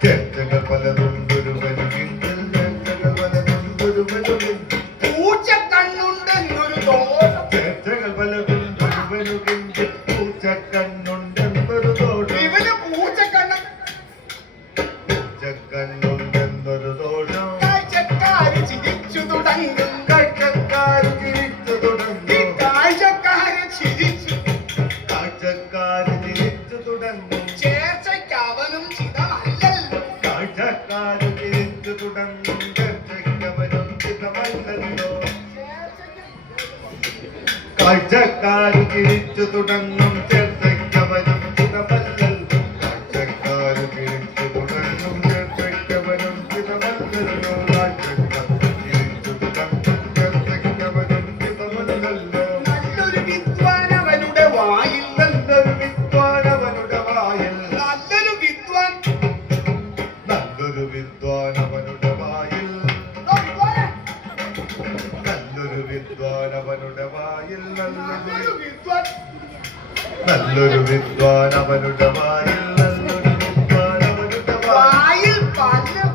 ചേർച്ചകൾ പലതുണ്ടൊരുവനു കിഞ്ചിൽ ചേർച്ചകൾ പലതുണ്ടൊരുവനു കിഞ്ചിൽ പൂച്ച കണ്ണുണ്ടെന്നൊരു ദോഷം ചേർച്ചകൾ പലതുണ്ടൊരുവനു കിഞ്ചിൽ പൂച്ചക്കണ്ണുണ്ടെന്നൊരു ദോഷം ഇവന് പൂച്ച കണ്ണ് പൂച്ചക്കണ്ണുണ്ടെന്നൊരു ദോഷം കാഴ്ചക്കാര് ചിരിച്ചു തുടങ്ങും കാഴ്ചക്കാര് ചിരിച്ചു ഈ തുടങ്ങും കാഴ്ചക്കാര് ചിരിച്ചു കാഴ്ചക്കാര് ചിരിച്ചു തുടങ്ങും ചേർച്ചയ്ക്ക് അവനും ചിതമല്ലല്ലോ കാഴ്ചക്കാര് ചിരിച്ചു തുടങ്ങും ചർച്ചയ്ക്കവനും ചിതമല്ലല്ലോ കാഴ്ചക്കാര് ചിരിച്ചു തുടങ്ങും ചർച്ചയ്ക്കവനും ചിതമല്ലല്ലോ കാഴ്ചക്കാര് ചിരിച്ചു തുടങ്ങും ചർച്ചയ്ക്കവനും ചിതമല്ലല്ലോ കാഴ്ചക്കാര് ചിരിച്ചു തുടങ്ങും ചർച്ചയ്ക്കവനും ചിതമല്ലല്ലോ നല്ലൊരു വിദ്വാൻ അവനുടെ വായിൽ നല്ലൊരു വിദ്വാൻ അവനുടെ വായിൽ നല്ലൊരു വിദ്വാൻ നല്ലൊരു വിദ്വാൻ അവനുടെ വായിൽ നല്ലൊരു വിദ്വാൻ അവനുടെ വായിൽ നല്ലൊരു വിദ്വാൻ നല്ലൊരു വിദ്വാൻ അവനുടെ വായിൽ നല്ലൊരു വിദ്വാൻ അവനുടെ വായിൽ വായിൽ പല്ല്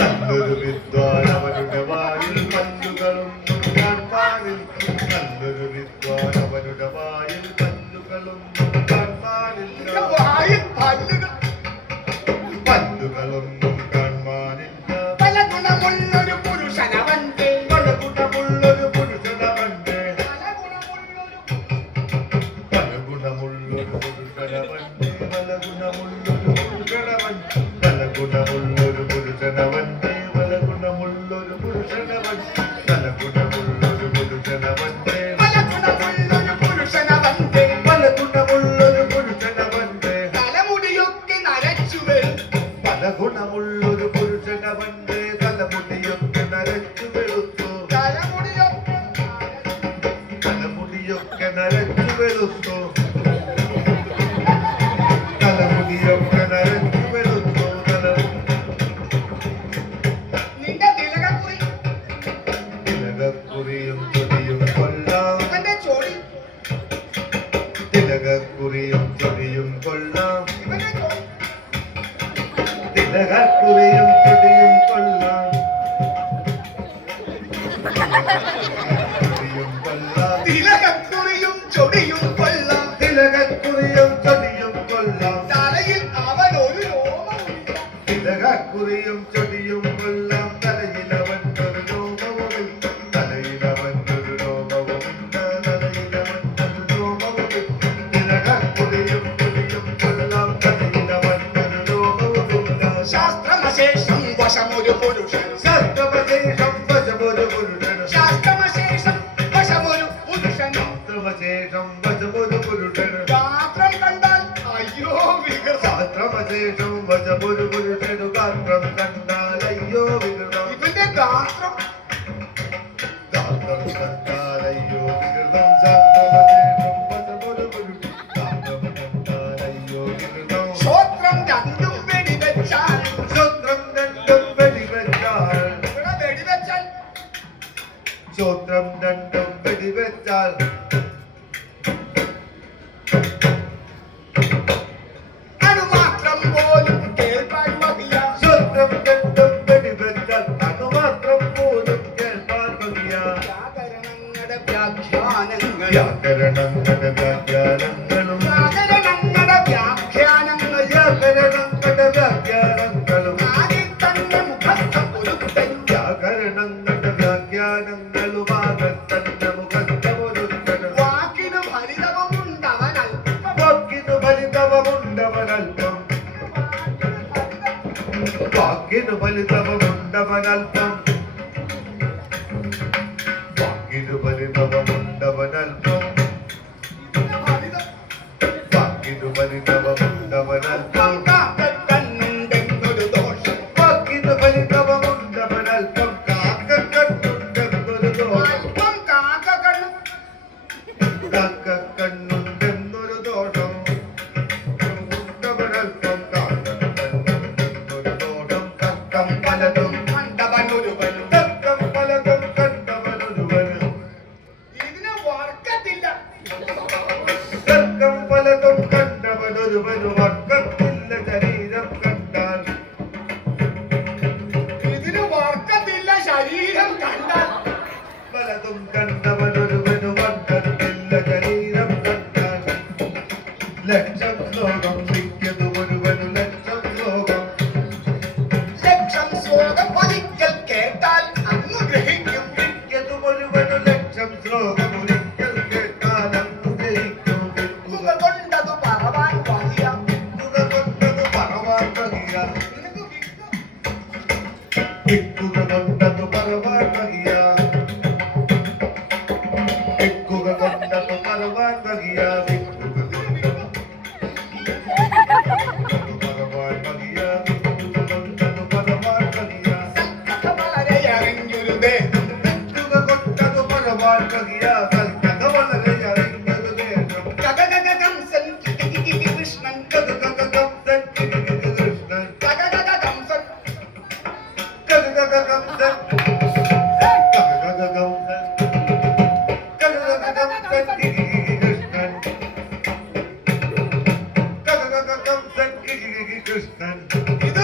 നല്ലൊരു വിദ്വാൻ അവനുടെ വായിൽ പല്ലുകളും കാൺമാനിൽ നല്ലൊരു വിദ്വാൻ അവനുടെ വായിൽ പല്ലുകളും കാൺമാനില്ല വായിൽ പല്ലുകൾ പല്ലുകളൊന്നും കാൺമാനില്ല പല ഗുണമുള്ളൊരു പുരുഷനവന്റെ പല ഗുണമുള്ളൊരു പുരുഷനവന്റെ പല ഗുണമുള്ളൊരു പല ഗുണമുള്ളൊരു പുരുഷനവന്റെ പല ഗുണമുള്ളൊരു പുരുഷനവന്റെ പല ഗുണമുള്ളൊരു പുരുഷനവന്റെ പല ഗുണമുള്ളൊരു പുരുഷനവന്റെ പല ഗുണമുള്ളൊരു പുരുഷനവന്റെ പല ഗുണമുള്ളൊരു പുരുഷനവന്റെ പല ഗുണമുള്ളൊരു പുരുഷനവന്റെ തലമുടിയൊക്കെ നരച്ചു വരും പല ഗുണമുള്ളൊരു പുരുഷനവന്റെ തലമുടിയൊക്കെ നരച്ചു വെളുത്തു തലമുടിയൊക്കെ തലമുടിയൊക്കെ നരച്ചു വെളുത്തു തലമുടിയൊക്കെ നരച്ചു വെളുത്തു നിന്റെ തിലകക്കുറി തിലകക്കുറിയും ചൊടിയും കൊല്ലാം ഇവന്റെ ചോടി തിലകക്കുറിയും ചൊടിയും കൊല്ലാം ഇവന്റെ ചോടി തിലകക്കുറിയും ചൊടിയും കൊല്ലാം ചൊടിയും കൊല്ലാം തിലകക്കുറിയും ചൊടിയും കൊള്ളാം തിലകക്കുറിയും ചൊടിയും കൊല്ലാം തലയിൽ അവൻ ഒരു രോമമില്ല തിലകക്കുറിയും ചൊടിയും കൊല്ലാം തലയിലവന്നൊരു രോമവുമില്ല തലയിലവന്നൊരു രോമവുമില്ല തലയിലവന്നൊരു രോമവുമില്ല തിലകക്കുറിയും ചൊടിയും കൊല്ലാം തലയിലവന്നൊരു രോമവുമില്ല ശാസ്ത്രമശേഷം വശമൊരു പുരുഷൻ ശാസ്ത്രവശേഷം വശമൊരു പുരുഷന് ശാസ്ത്രമശേഷം വശമൊരു പുരുഷൻ ശാസ്ത്രവശേഷം വശമൊരു പുരുഷന് ഗാത്രം കണ്ടാൽ അയ്യോ വികൃതം ശാസ്ത്രവശേഷം വശമൊരു പുരുഷനു ഗാത്രം കണ്ടാലയ്യോ വികൃതം ഇവന്റെ ഗാത്രം ഗാത്രം കണ്ടാലയ്യോ വികൃതം ശാസ്ത്രവശേഷം വശമൊരു പുരുഷൻ ഗാത്രം കണ്ടാലയ്യോ വികൃതം ശ്രോത്രം രണ്ടും വെടിവെച്ചാൽ സ്വത്രം രണ്ടും വെടിവെച്ചാൽ വാക്കിനു ഫലിതമുണ്ടവനൽപ്പം വാക്കിനു ഫലിതമുണ്ടവനൽപ്പം വാക്കിനു ഫലിതമുണ്ടവനൽപ്പം കാക്കക്കണ്ണുണ്ടെന്നൊരു ദോഷം വാക്കിനു ഫലിതമുണ്ടവനൽപ്പം കാക്കക്കണ്ണുണ്ടെന്നൊരു ദോഷം അല്പം കാക്കക്കണ്ണു കാക്കക്കണ്ണുണ്ടെന്നൊരു ദോഷം ഉണ്ടവനൽപ്പം കാക്കക്കണ്ണുണ്ടെന്നൊരു ദോഷം തക്കം പലതും കണ്ടവനൊരുവനും തക്കം പലതും കണ്ടവനൊരുവനും ഇതിന് വർക്കത്തില്ല തർക്കം പലതും കണ്ടവനൊരുവനു വർക്കത്തില്ല ശരീരം കണ്ടാൽ ഇതിന് വർക്കത്തില്ല ശരീരം കണ്ടാൽ പലതും കണ്ടവനൊരുവനു വർക്കത്തില്ല ശരീരം കണ്ടാൽ ലക്ഷം ശ്ലോകം മിക്കതുമൊരുവനു ലക്ഷം ശ്ലോകം ലക്ഷം ശ്ലോകം ഒരിക്കൽ കേട്ടാൽ അങ്ങ് ഗ്രഹിക്കും മിക്കതുമൊരുവനു ലക്ഷം ശ്ലോകം ഒരിക്കൽ കേട്ടാൽ അന്നു ഗ്രഹിക്കും തുക കൊണ്ടതു പറവാൻ വഹിയ തുക കൊണ്ടതു പറവാൻ വഹിയ നിനക്ക് വിഘ്നം വിക്കുക കൊണ്ടതു പറവാൻ വഹിയ വിക്കുക കൊണ്ടതു പറവാൻ വഹിയ വിക്കുക കൊണ്ടതു പറവാൻ വഹിയ വിക്കുക കൊണ്ടതു പറവാൻ വഹിയ കഥ വളരെ അറിഞ്ഞൊരു ദേഹം വിക്കുക കൊണ്ടതു പറവാൻ വഹിയ സൽക്കഥ വളരെ അറിഞ്ഞൊരു ദേശം കഥകഥകംസൻ കികികികി കൃഷ്ണൻ കഥകഥകംസൻ കികികികി കൃഷ്ണൻ കഥകഥകംസൻ കഥകഥകംസൻ കൃഷ്ണൻ ഇത്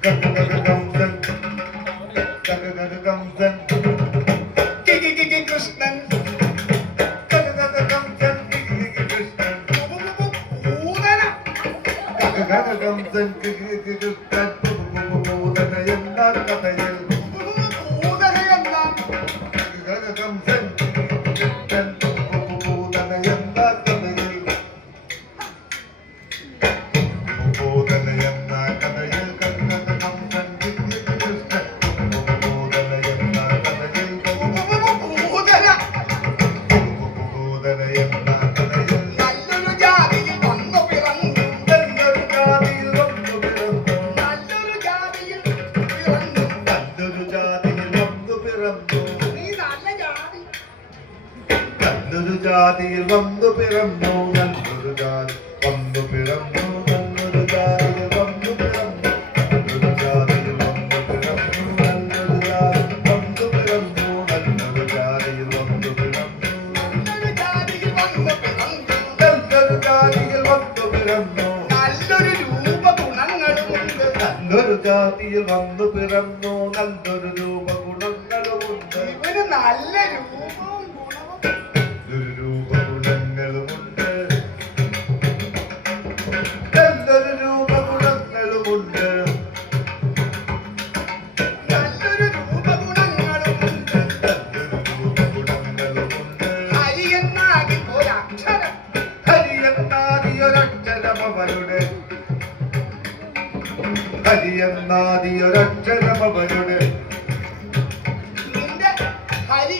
കഥകഥകംസൻ കഥകഥകംസൻ കികികികി കൃഷ്ണൻ പൂതന പൂതന എന്നാൽ പൂതന നല്ലൊരു ജാതിയിൽ വന്നു പിറന്നു നല്ലൊരു ജാതിയിൽ പിറന്നു നീ നല്ല ജാതി നല്ലൊരു ജാതിയിൽ വന്നു പിറന്നു നല്ലൊരു ജാതി വന്നു പിറന്നു നല്ലൊരു ജാതിയിൽ വന്നു പിറന്നു നല്ലൊരു ജാതിയിൽ വന്നു പിറന്നു നല്ലൊരു ജാതി വന്നു പിറന്നു നല്ലൊരു ജാതിയിൽ വന്നു പിറന്നു നല്ലൊരു ജാതിയിൽ വന്നു പിറന്നു നല്ലൊരു ജാതിയിൽ വന്നു പിറന്നു നല്ലൊരു രൂപഗുണങ്ങളുമുണ്ട് നല്ലൊരു ജാതിയിൽ വന്നു പിറന്നു നല്ലൊരു രൂപഗുണങ്ങളുമുണ്ട് ഇവന് നല്ല രൂപവും ഗുണവും നല്ലൊരു രൂപഗുണങ്ങളുമുണ്ട് നല്ലൊരു രൂപഗുണങ്ങളുമുണ്ട് നല്ലൊരു രൂപഗുണങ്ങളുമുണ്ട് നല്ലൊരു രൂപഗുണങ്ങളുമുണ്ട് ഹരിയെന്നാകിൽ ഒരക്ഷരം ഹരിയെന്നാദിയൊരക്ഷരമവരുടെ ഹരിയെന്നാദിയൊരക്ഷരമവരുടെ നിന്റെ ഹരി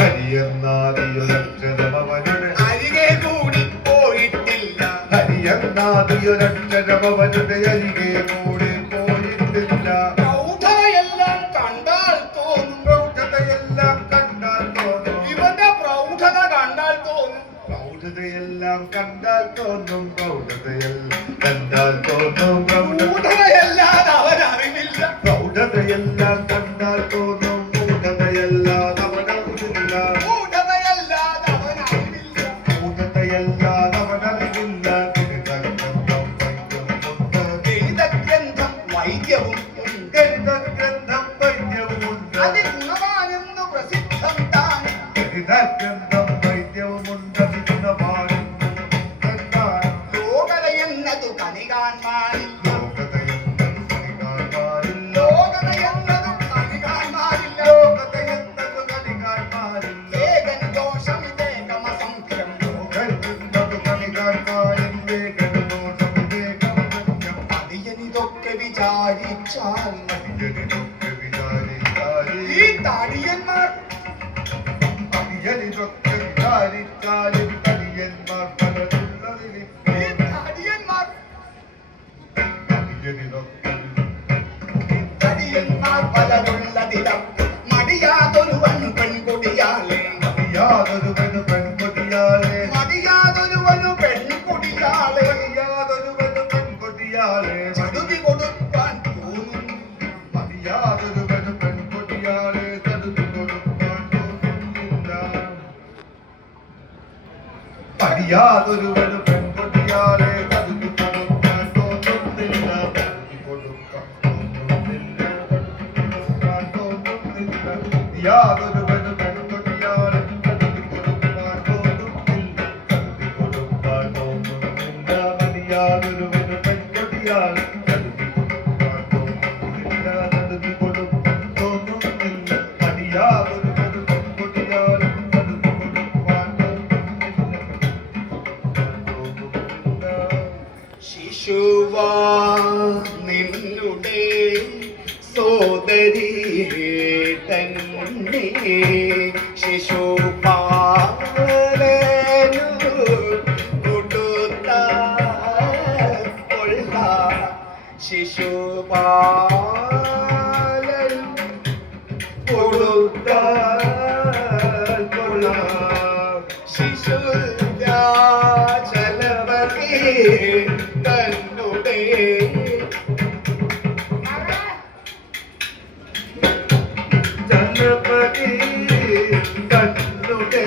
ഹരിയെന്നാദിയൊരക്ഷരമവരുടെ അരികെ കൂടി പോയിട്ടില്ല ഹരിയെന്നാദിയൊരക്ഷരമവരുടെ അരികെ കൂടി പോയിട്ടില്ല പ്രൗഢതയെല്ലാം കണ്ടാൽ തോന്നും പ്രൗഢതയെല്ലാം കണ്ടാൽ തോന്നും ഇവന്റെ പ്രൗഢത കണ്ടാൽ തോന്നും പ്രൗഢതയെല്ലാം കണ്ടാൽ തോന്നും പ്രൗഢതയെല്ലാം കണ്ടാൽ തോന്നും മൂഢതയല്ലാതെ അവനറിവില്ല പ്രൗഢതയെല്ലാം കണ്ടാൽ തോന്നും മൂഢതയല്ലാതെ അവനറിവില്ല മൂഢതയല്ലാതെ അവനറിവില്ല മൂഢതയല്ലാതെ അവനറിവില്ല ഗണിതഗ്രന്ഥം വൈദ്യവും ഉണ്ട് ഗണിതഗ്രന്ഥം വൈദ്യവുമുണ്ട് അത് ഗുണവാനെന്നു പ്രസിദ്ധം താൻ ഗണിതഗ്രന്ഥം വൈദ്യവുമുണ്ട് വിഘ്നമാണെന്ന് ലോകലയെന്നതു കണികാൻ മാണില്ല വിചാരിച്ചാൽ ഈ താടിയന്മാർ തടിയന്മാർ പലരുള്ളതിടം മടിയാതൊരുവൻ പെൺകുടിയാളെ മടിയാതൊരുവനു പെൺകുടിയാളെ ചടുതി കൊടുക്കാൻ തോന്നും യാതൊരുവനു പെൺകുട്ടിയാളെ തടുത്തു കൊടുക്കാൻ തോന്നുന്നില്ല യാതൊരുവനു പെൺകുട്ടിയാളെ തടുത്തു കൊടുക്കാൻ തോന്നുന്നില്ല യാതൊരുവനു പെൺകുട്ടിയാളെ തടുത്തു കൊടുക്കാൻ തോന്നുന്നില്ല യാതൊരുവനു പെൺകുട്ടിയാളെ ശിശുവാ നിന്നുടെ സോദരി തന്നെ ശിശുപാലനു കൊടുത്ത കൊള്ള ശിശുപാലൻ കൊടുത്ത കൊള്ള ശിശുരാജലവകേ തന്നുടേ ജനപതി തന്നുടേ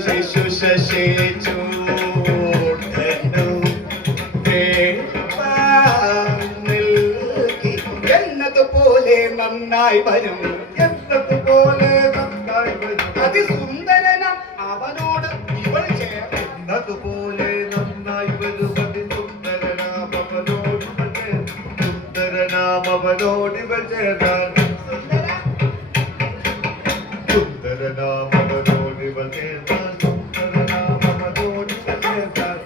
ശിശു ശശേച്ചു എന്നതുപോലെ നന്നായി വരും എന്നതുപോലെ നന്നായി വരും അതിസുന്ദരന അവനോട് ഇവൾ ചേർന്ന് എന്നതുപോലെ നന്നായി വരും അതിസുന്ദരനാമവനോട് സുന്ദരനാമവനോടിവൾ ചേർന്നാൽ സുന്ദരനാമവനോടിവൾ ചേർന്നാൽ സുന്ദരനാമവനോടിവൾ ചേർന്നാൽ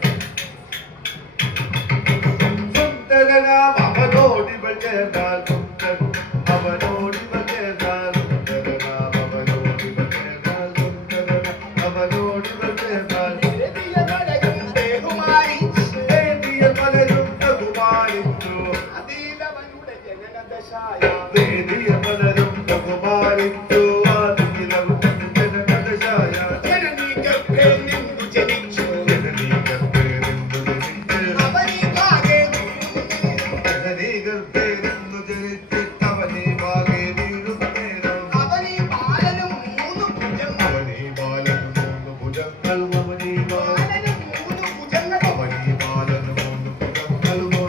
സുന്ദരനാമവനോടിവൾ ചേർന്നാൽ അവനോടിവൾ ചേർന്നാൽ സുന്ദരനാമവനോടിവൾ ചേർന്നാൽ സുന്ദരനാമവനോടിവൾ ചേർന്നാൽ വേദിയ പലരും ബഹുമാനിച്ചു അതീതവനുടെ ജനനദശായ വേദിയ പലരും ബഹുമാനിച്ചു ആദിലവന്റെ ജനനദശായ ജനനീകർക്കേ നിന്നു ജനിച്ചു ജനനീകർക്കേ നിന്നു ജനിച്ച് അവനിക്കാകെ ജനനീകർക്കേ നിന്നു ജനിച്ചിട്ടവനീ വാകെ വീഴും നേരം അവനീ ബാലനും മൂന്ന് ഭുജങ്ങൾ അവനീ ബാലന് മൂന്ന് ഭുജങ്ങളും അവനീ ബാലനും മൂന്ന് ഭുജങ്ങൾ അവനീ ബാലന് മൂന്ന് ഭുജങ്ങളും അവനീ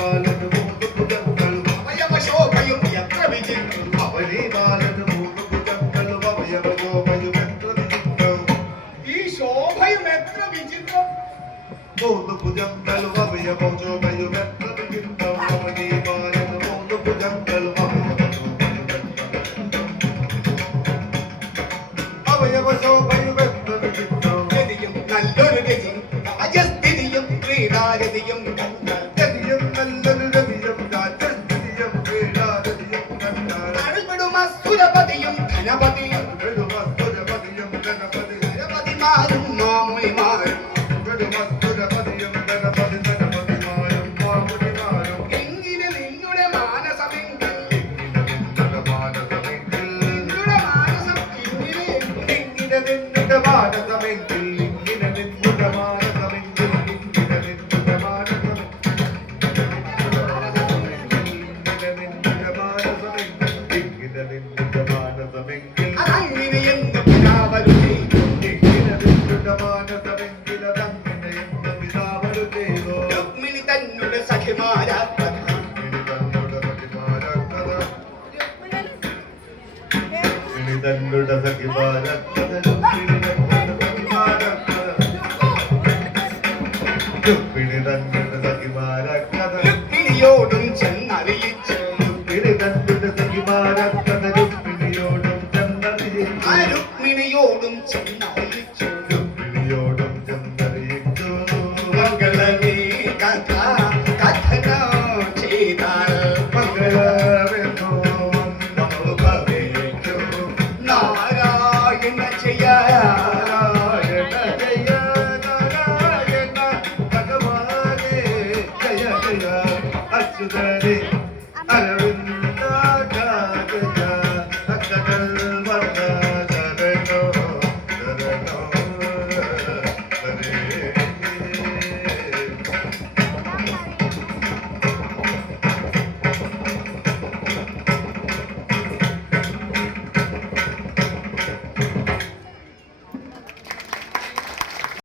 ബാലന് മൂന്ന് ഭുജങ്ങളും അവയവശോഭയും എത്ര വിചിത്രം അവനീ ബാലന് മൂന്ന് ഭുജങ്ങളും അവയവശോഭയും എത്ര വിചിത്രവും ഈ ശോഭയും എത്ര വിചിത്രം മൂന്ന് ഭുജങ്ങളും അവയവശോഭയും എത്ര വിചിത്രം അവനീ ബാലന് മൂന്ന് ഭുജങ്ങളും അവയവശോഭയും എത്ര വിചിത്രം ഗതിയും നല്ലൊരു ഗതി രാജസ്ഥിതിയും ക്രീഡാരതിയും കണ്ടാൽ രതിയും നല്ലൊരു രതിയും രാജസ്ഥിതിയും ക്രീഡാരതിയും കണ്ടാൽ അഴുവിടും അസുരപതിയും ധനപതിയും വെടുമസ്തുരപതിയും ഗണപതി ധനപതിമാരും മാമുനിമാരും വെടുമസ്തുരപതിയും ഗണപതി ഗണപതിമാരും മാമുനിമാരും എങ്ങനെ നിന്നുടെ മാനസമെങ്കിൽ നിന്നുടെ മാനസമെങ്കിൽ നിന്നുടെ മാനസം ഇങ്ങനെ ഇങ്ങനെ നിന്നുടെ മാനസമെങ്കിൽ ഇങ്ങനെ നിന്നുടെ മാനസമെങ്കിൽ ഇങ്ങനെ നിന്നുടെ മാനസമെങ്കിൽ ഇങ്ങനെ നിന്നുടെ മാനസമെങ്കിൽ ഇങ്ങനെ നിന്നുടെ മാനസമെങ്കിൽ അതങ്ങനെ എന്ന് പിതാവരുതേ ഇങ്ങനെ നിന്നുടെ മാനസമെങ്കിൽ അതങ്ങനെ എന്ന് പിതാവരു ചെയ്തോ രുക്മിണി തന്നുടെ സഖിമാരാത്മക ഇനി തന്നുടെ സഖിമാരാക്കഥ ഇനി തന്നുടെ സഖിമാരാക്കഥ രുക്മിണി തന്നുടെ സഖിമാരാക്കഥ രുക്മിണിയോടും ചെന്നറിയിച്ചു രുക്മിണി തന്നുടെ സഖിമാരാക്കഥ രുക്മിണിയോടും ചെന്നറിയിച്ചു രുക്മിണിയോടും ചെന്നറിയിച്ചു രുക്മിണിയോടും ചെന്നറിയിച്ചു മംഗളമേ കഥ കഥനം ചെയ്താൽ മംഗളമെന്നോ നമ്മൾ ഭവിച്ചു നാരായണ ജയ നാരായണ ജയ നാരായണ ഭഗവാനേ ജയ ജയ അച്യുതനേ